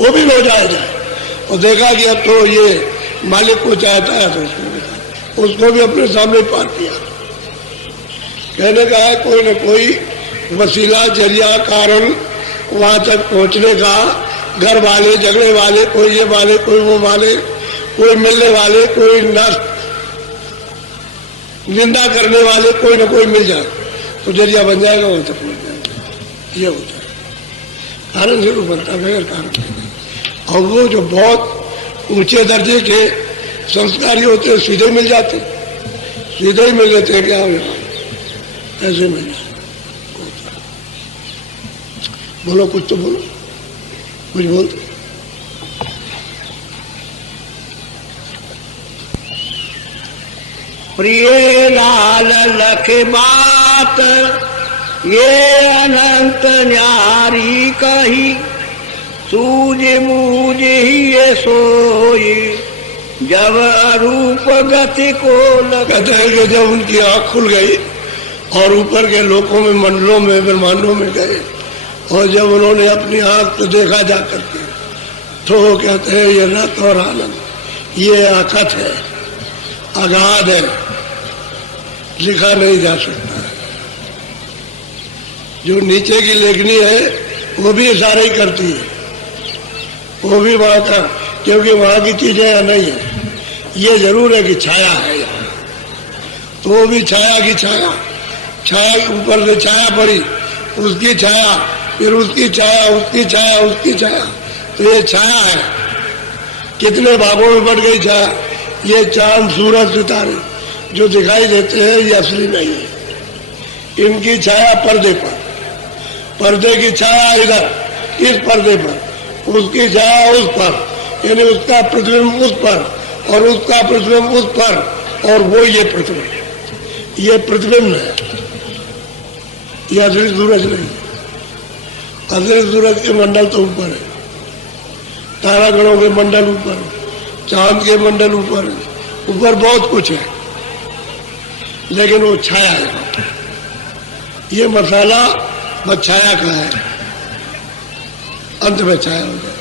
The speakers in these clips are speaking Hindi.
वो भी लौटाया जाए। और देखा कि अब तो ये मालिक को चाहता है तो उसको भी अपने सामने पार किया। कहने का है कोई न कोई वसीला जरिया कारण वहां तक पहुंचने का, घर वाले झगड़े वाले, कोई ये वाले कोई वो वाले, कोई मिलने वाले, कोई निंदा करने वाले, कोई न कोई मिल जाए तो जरिया बन जाएगा, वहां तक पहुंच जाएगा। ये होता है कारण जरूर बनता है, बगैर कारण नहीं। और वो जो बहुत ऊंचे दर्जे के संस्कारी होते हैं सीधे मिल जाते, सीधे ही मिल लेते हैं, क्या ऐसे मिल जाते। बोलो कुछ तो बोलो, कुछ बोल। प्रिय लाल लख बात ये अनंत न्यारी कही, सूझ मूझ ही ये सोई जब अरूप गति को कहते हैं कि जब उनकी आंख खुल गई और ऊपर के लोकों में, मंडलों में, ब्रह्मांडों में गए और जब उन्होंने अपनी आंख को देखा जा करके तो वो कहते हैं ये रत और आनंद, ये अकथ है, अगाध है, लिखा नहीं जा सकता है। जो नीचे की लेखनी है वो भी इशारा ही करती है, वो भी वहां का, क्योंकि वहां की चीजें या नहीं है। ये जरूर है कि छाया है यहाँ, तो वो भी छाया की छाया, छाया ऊपर से छाया पड़ी, उसकी छाया, फिर उसकी छाया, उसकी छाया, उसकी छाया, तो ये छाया है। कितने भागों में बढ़ गई छाया। ये चांद सूरज सितारे जो दिखाई देते हैं ये असली नहीं है। इनकी छाया पर्दे पर, पर्दे की छाया इधर इस पर्दे पर, उसकी छाया उस पर, यानी उसका प्रतिबिंब उस पर और उसका प्रतिबिंब उस पर, और वो ये प्रतिबिंब, ये प्रतिबिंब है, ये असली सूरज नहीं। असली सूरज के मंडल तो ऊपर है, तारागणों के मंडल ऊपर है, चांद के मंडल ऊपर है, ऊपर बहुत कुछ है, लेकिन वो छाया है। ये मसाला बस छाया का है, अंत में छाया हो जाए,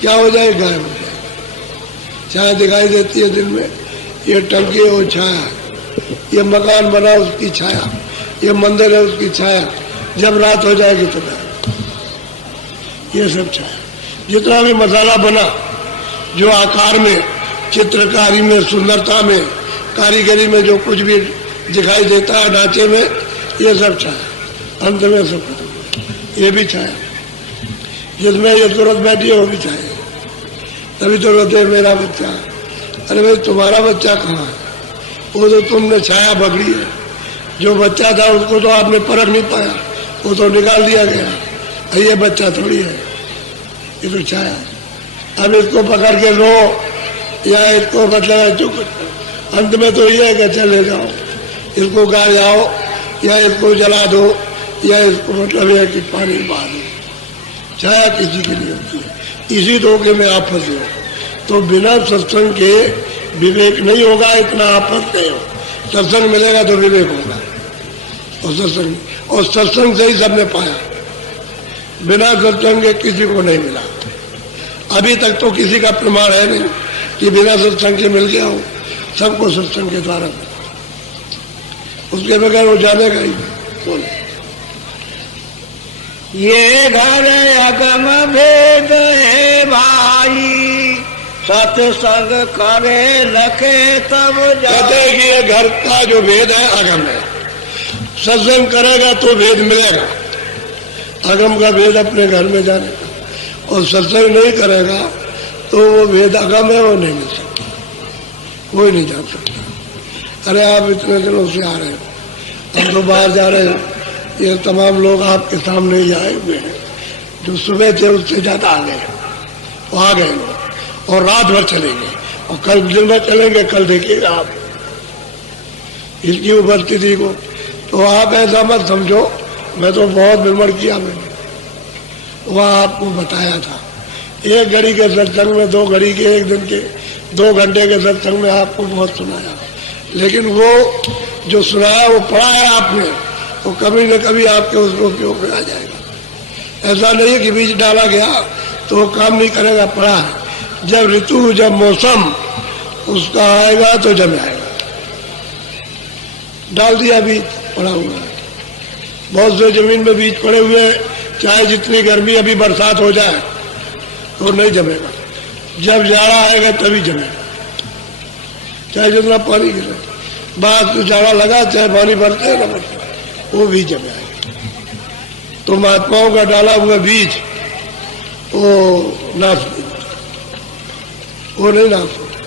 क्या हो जाए, गायब हो जाए। छाया दिखाई देती है दिन में, ये टंकी है वो छाया, ये मकान बना उसकी छाया, ये मंदिर है उसकी छाया, जब रात हो जाएगी तो गायब। ये सब छाया। जितना भी मसाला बना, जो आकार में, चित्रकारी में, सुंदरता में, कारीगरी में जो कुछ भी दिखाई देता है ढांचे में, ये सब छाया, अंत में सब खत्म। ये भी छाया, जिसमें ये तुरंत बैठी है वो भी छाया। तभी तो रोते हैं मेरा बच्चा, अरे भाई तुम्हारा बच्चा कहाँ है, वो तो तुमने छाया पकड़ी है। जो बच्चा था उसको तो आपने परख नहीं पाया, वो तो निकाल दिया गया, ये बच्चा थोड़ी है, ये तो छाया। अब इसको पकड़ के रो या इसको मतलब चुप, अंत में तो ये है कि चले जाओ, इसको गा जाओ या इसको जला दो या इसको मतलब है कि पानी बहा दो। छाया किसी के लिए होती है, इसी धोखे में आप फंसे हो। तो बिना सत्संग के विवेक नहीं होगा, इतना आप फंस गए हो। सत्संग मिलेगा तो विवेक होगा, और सत्संग से ही सबने पाया, बिना सत्संग के किसी को नहीं मिला। अभी तक तो किसी का प्रमाण है नहीं कि बिना सत्संग के मिल गया हो, सबको सत्संग के द्वारा मिला, उसके बगैर वो जानेगा ही नहीं। ये घर अगम भेद है भाई, सत्संग करे लखे तब कहते हैं कि ये घर का जो भेद है अगम है, सत्संग करेगा तो भेद मिलेगा। अगम का भेद अपने घर में जाने का, और सत्संग नहीं करेगा तो वो भेद अगम है, वो नहीं मिल सकता, कोई नहीं जान सकता। अरे आप इतने दिनों से आ रहे हो, हम तो बाहर जा रहे हैं, ये तमाम लोग आपके सामने ही आए हुए हैं, जो सुबह थे उससे ज्यादा आ गए, वो आ गए लोग, और रात भर चलेंगे, और कल दिन भर चलेंगे। कल देखिएगा आप इसकी उपस्थिति को, तो आप ऐसा मत समझो, मैं तो बहुत भ्रमण किया, मैंने वहाँ आपको बताया था। एक घड़ी के सत्संग में, 2 घड़ी के, एक दिन के 2 घंटे के सत्संग में आपको बहुत सुनाया, लेकिन वो जो सुनाया वो पढ़ा है आपने, तो कभी न कभी आपके उसको उपयोग में आ जाएगा। ऐसा नहीं कि बीज डाला गया तो वो काम नहीं करेगा, पड़ा है। जब ऋतु, जब मौसम उसका आएगा तो जम आएगा। डाल दिया बीज, पड़ा हुआ है। बहुत से जमीन में बीज पड़े हुए, चाहे जितनी गर्मी, अभी बरसात हो जाए तो नहीं जमेगा। जब जाड़ा आएगा तभी जमेगा, चाहे जितना पानी गिरे। बाद तो जाड़ा लगा, चाहे पानी भरते हैं ना भरते, वो भी जम आएगा। तो महात्माओं का डाला हुआ बीज वो नाश नहीं, वो नहीं नाश होता।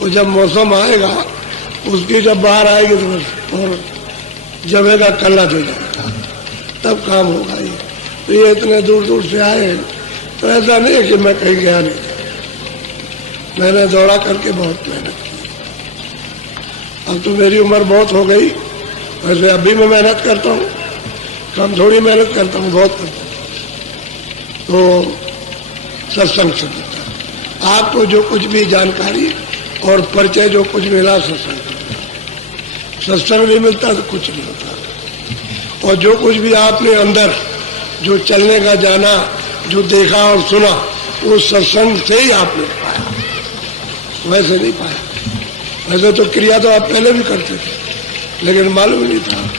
वो जब मौसम आएगा, उसकी जब बाहर आएगी तो बस और जमेगा, कल्ला दे जाएगा, तब काम होगा। ये तो ये इतने दूर दूर से आए हैं, तो ऐसा नहीं है कि मैं कहीं गया नहीं, मैंने दौड़ा करके बहुत मेहनत की। अब तो मेरी उम्र बहुत हो गई, वैसे अभी मैं मेहनत करता हूँ, कम थोड़ी मेहनत करता हूँ, बहुत करता हूँ। तो सत्संग से मिलता है आपको जो कुछ भी जानकारी और परिचय जो कुछ मिला, सत्संग नहीं मिलता तो कुछ नहीं होता। और जो कुछ भी आपने अंदर जो चलने का जाना, जो देखा और सुना, वो सत्संग से ही आपने पाया, वैसे नहीं पाया। वैसे तो क्रिया तो आप पहले भी करते थे, लेकिन मालूम नहीं था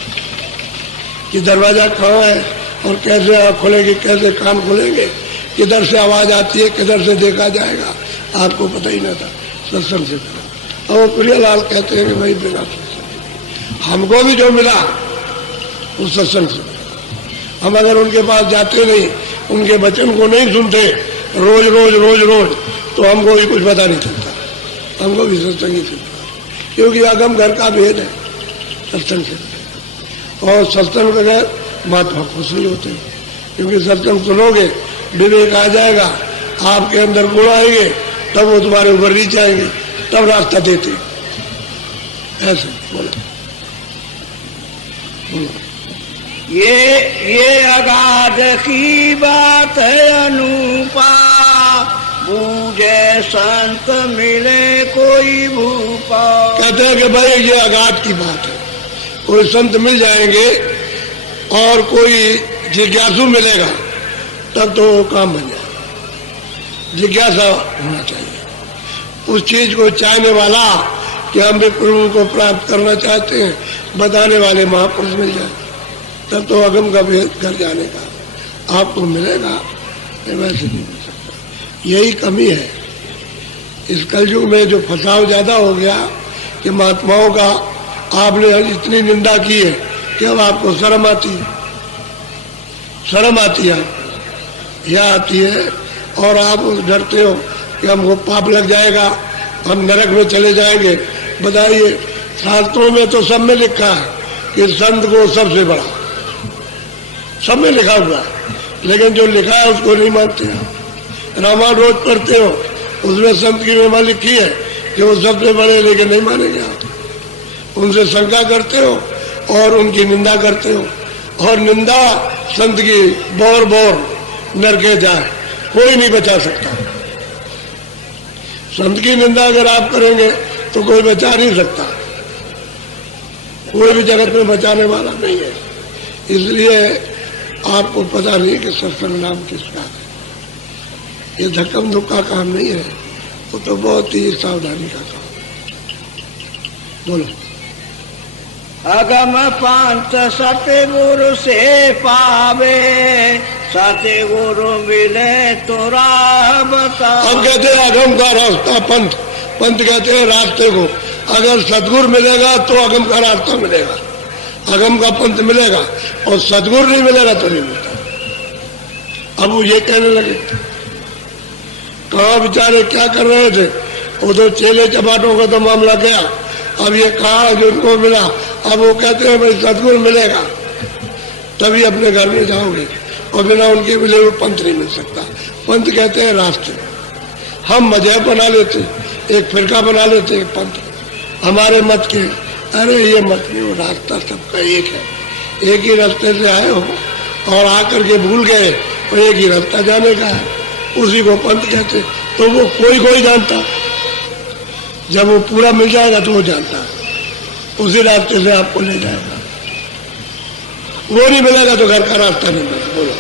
कि दरवाजा कहाँ है और कैसे आँख खुलेगी, कैसे कान खुलेंगे, किधर से आवाज आती है, किधर से देखा जाएगा, आपको पता ही नहीं था। सत्संग से मिला। और प्रियलाल कहते हैं कि भाई बिना सत्संग हमको भी जो मिला वो सत्संग से मिला। हम अगर उनके पास जाते नहीं, उनके वचन को नहीं सुनते रोज रोज रोज रोज, तो हमको भी कुछ पता नहीं चलता। हमको भी सत्संग ही चलता, क्योंकि आगम घर का भेद है सत्संग से। और सत्संग बगैर महात्मा खुश नहीं होते, क्योंकि सत्संग सुनोगे, विवेक आ जाएगा, आपके अंदर गुण आएंगे, तब वो तुम्हारे ऊपर रीच आएंगे, तब रास्ता देते। ऐसे बोलो बोलो। ये अगाध की बात है अनूपा, बूझे संत मिले कोई भूपा। कहते हैं कि भाई ये अगाध की बात है, कोई संत मिल जाएंगे और कोई जिज्ञासु मिलेगा, तब तो वो काम बन जाए। जिज्ञासा होना चाहिए, उस चीज को चाहने वाला कि हम भी प्रभु को प्राप्त करना चाहते हैं, बताने वाले महापुरुष मिल जाए, तब तो अगम का भेद कर जाने का आपको मिलेगा, वैसे नहीं मिल सकता। यही कमी है इस कलयुग में, जो फसाव ज्यादा हो गया कि महात्माओं का आपने इतनी निंदा की है कि अब आपको शर्म आती है, शर्म आती है, यह आती है। और आप डरते हो कि हमको पाप लग जाएगा, हम नरक में चले जाएंगे। बताइए, शास्त्रों में तो सब में लिखा है कि संत को सबसे बड़ा, सब में लिखा हुआ है, लेकिन जो लिखा है उसको नहीं मानते हैं। रामायण रोज पढ़ते हो, उसमें संत की महिमा लिखी है कि वो सबसे बड़े, लेकिन नहीं मानेंगे आप। उनसे शंका करते हो और उनकी निंदा करते हो, और निंदा संत की बोर बोर नरके जाए, कोई नहीं बचा सकता। संत की निंदा अगर आप करेंगे तो कोई बचा नहीं सकता, कोई भी जगत में बचाने वाला नहीं है। इसलिए आपको पता नहीं कि सत्संग नाम किसका है। ये धक्कम धुक्का काम नहीं है, वो तो बहुत ही सावधानी का काम। बोलो। अगम पंथ सतगुरु से पावे, सतगुरु मिले तो राह बता। अब कहते हैं अगम का रास्ता पंथ, पंथ कहते हैं रास्ते को। अगर सतगुरु मिलेगा तो अगम का रास्ता मिलेगा, अगम का पंथ मिलेगा, और सतगुरु नहीं मिलेगा तो नहीं मिलता। अब वो ये कहने लगे, कहाँ बेचारे क्या कर रहे थे, वो तो चेले चपाटों का तो मामला गया। अब ये कहा जो उनको मिला, अब वो कहते हैं भाई सतगुरु मिलेगा तभी अपने घर में जाओगे, और बिना उनके मिले हुए पंथ नहीं मिल सकता। पंथ कहते हैं रास्ते। हम मजहब बना लेते, एक फिरका बना लेते, एक पंथ हमारे मत के। अरे ये मत नहीं, वो रास्ता सबका एक है। एक ही रास्ते से आए हो और आकर के भूल गए, और एक ही रास्ता जाने का है, उसी को पंथ कहते। तो वो कोई कोई जानता, जब वो पूरा मिल जाएगा तो वो जानता है, उसी रास्ते से आपको ले जाएगा। वो नहीं मिलेगा तो घर का रास्ता नहीं मिलेगा। बोलो।